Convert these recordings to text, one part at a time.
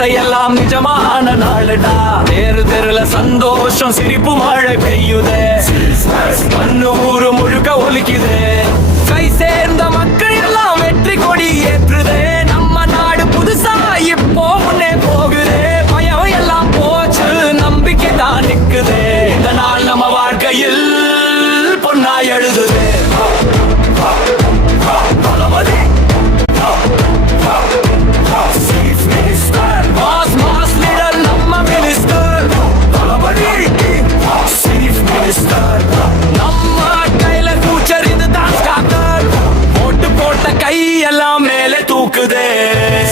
ஆசையெல்லாம் நிஜமான நாளுடா. தேரு தெருல சந்தோஷம் சிரிப்பு மழை பெய்யுதே. மண்ணு ஊரு முழுக்க ஒலிக்குது. கை சேர்ந்த மக்கள் எல்லாம் வெற்றி கொடி ஏற்றுதே. நம்ம நாடு புதுசா இப்போ முன்னே போகுதே. பயம் எல்லாம் போச்சு, நம்பிக்கை தான் நிக்குதே. இந்த நாள் நம்ம வாழ்க்கையில் பொன்னா எழுதுதே. கையெல்லாம் மேலே தூக்குதே.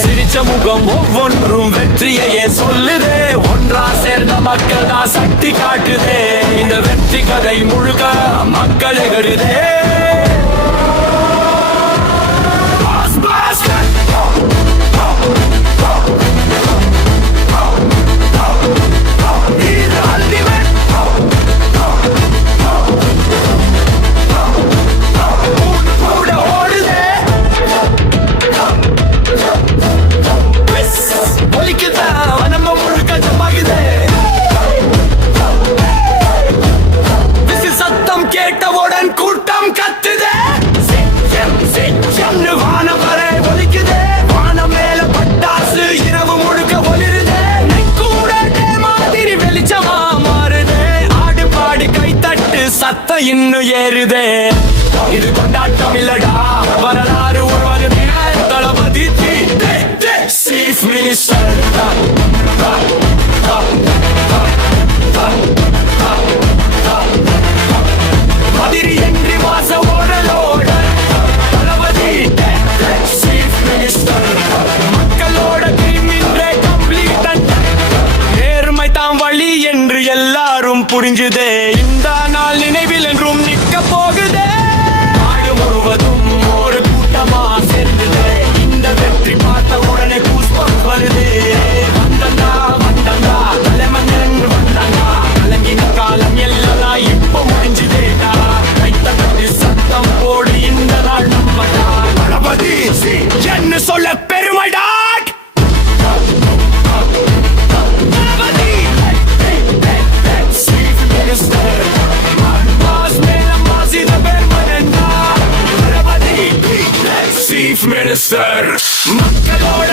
சிரிச்ச முகம் ஒவ்வொன்றும் வெற்றியையே சொல்லுதே. ஒன்றா சேர்ந்த மக்கள் தான் சக்தி காட்டுதே. இந்த வெற்றி கதை முழுக்க மக்கள் எகருதே. கேட்டவுடன் கூட்டம் கத்துதே. வானம் வரை ஒலிக்குதே. வானம் மேல பட்டாசு இரவு முழுக்க ஒளிருதே. கூட மாதிரி வெளிச்சமா மாறுதே. ஆடு பாடி கை தட்டு சத்தம் இன்னும் ஏறுதே. இது கொண்டாட்டம் இல்லடா, வரலாறு உருவாகுது. தளபதி சீஃப் மினிஸ்டர். என்று எல்லாரும் புரிஞ்சுதே. இந்த நாள் நினைவில் என்றும் நிக்க போகுதே. நாடு முழுவதும் ஒரு கூட்டமா சேர்ந்ததே. இந்த வெற்றி பார்த்த உடனே கூஸ்பம் வருதே. வந்தண்டா வந்தண்டா தலைமன்னன் வந்தண்டா. கலங்கின காலம் எல்லாம் இப்ப முடிஞ்சுதேடா. கைத்த கட்டி சத்தம் போடு, இந்த நாள் நம்மடா. தளபதி என்ன சொல்ல பெருமைடா. Chief Minister, மக்களோட